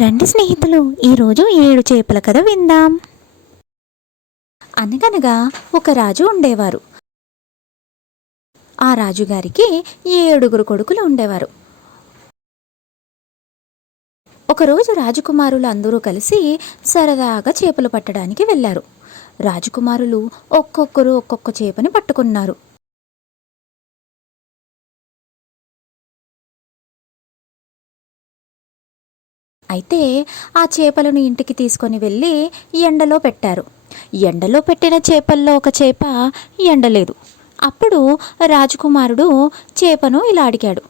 రండి స్నేహితులు, ఈరోజు 7 చేపల కథ విందాం. అనగనగా ఒక రాజు ఉండేవారు. ఆ రాజుగారికి 7 కొడుకులు ఉండేవారు. ఒకరోజు రాజకుమారులు అందరూ కలిసి సరదాగా చేపలు పట్టడానికి వెళ్ళారు. రాజకుమారులు ఒక్కొక్కరు ఒక్కొక్క చేపని పట్టుకున్నారు. అయితే ఆ చేపలను ఇంటికి తీసుకొని వెళ్ళి ఎండలో పెట్టారు. ఎండలో పెట్టిన చేపల్లో ఒక చేప ఎండలేదు. అప్పుడు రాజకుమారుడు చేపను ఇలా అడిగాడు.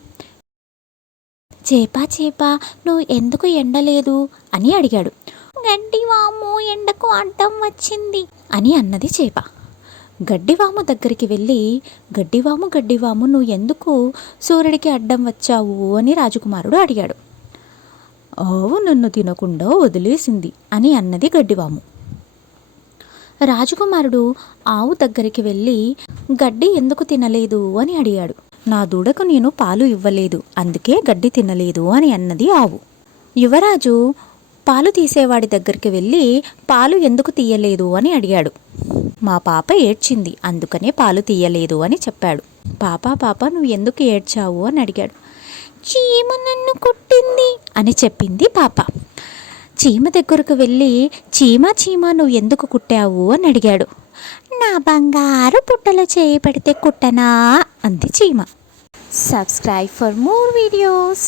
చేపా చేపా, నువ్వు ఎందుకు ఎండలేదు అని అడిగాడు. గడ్డివాము ఎండకు అడ్డం వచ్చింది అని అన్నది చేప. గడ్డివాము దగ్గరికి వెళ్ళి, గడ్డివాము గడ్డివాము, నువ్వు ఎందుకు సూర్యుడికి అడ్డం వచ్చావు అని రాజకుమారుడు అడిగాడు. ఆవు నన్ను తినకుండా వదిలేసింది అని అన్నది గడ్డివాము. రాజకుమారుడు ఆవు దగ్గరికి వెళ్ళి, గడ్డి ఎందుకు తినలేదు అని అడిగాడు. నా దూడకు నేను పాలు ఇవ్వలేదు, అందుకే గడ్డి తినలేదు అని అన్నది ఆవు. యువరాజు పాలు తీసేవాడి దగ్గరికి వెళ్ళి, పాలు ఎందుకు తీయలేదు అని అడిగాడు. మా పాప ఏడ్చింది, అందుకనే పాలు తీయలేదు అని చెప్పాడు. పాప నువ్వు ఎందుకు ఏడ్చావు అని అడిగాడు. చీమ నన్ను కుట్టింది అని చెప్పింది పాప. చీమ దగ్గరకు వెళ్ళి, చీమ నువ్వు ఎందుకు కుట్టావు అని అడిగాడు. నా బంగారు పుట్టలో చేయి పెడితే కుట్టనా అంది చీమ. Subscribe for more videos.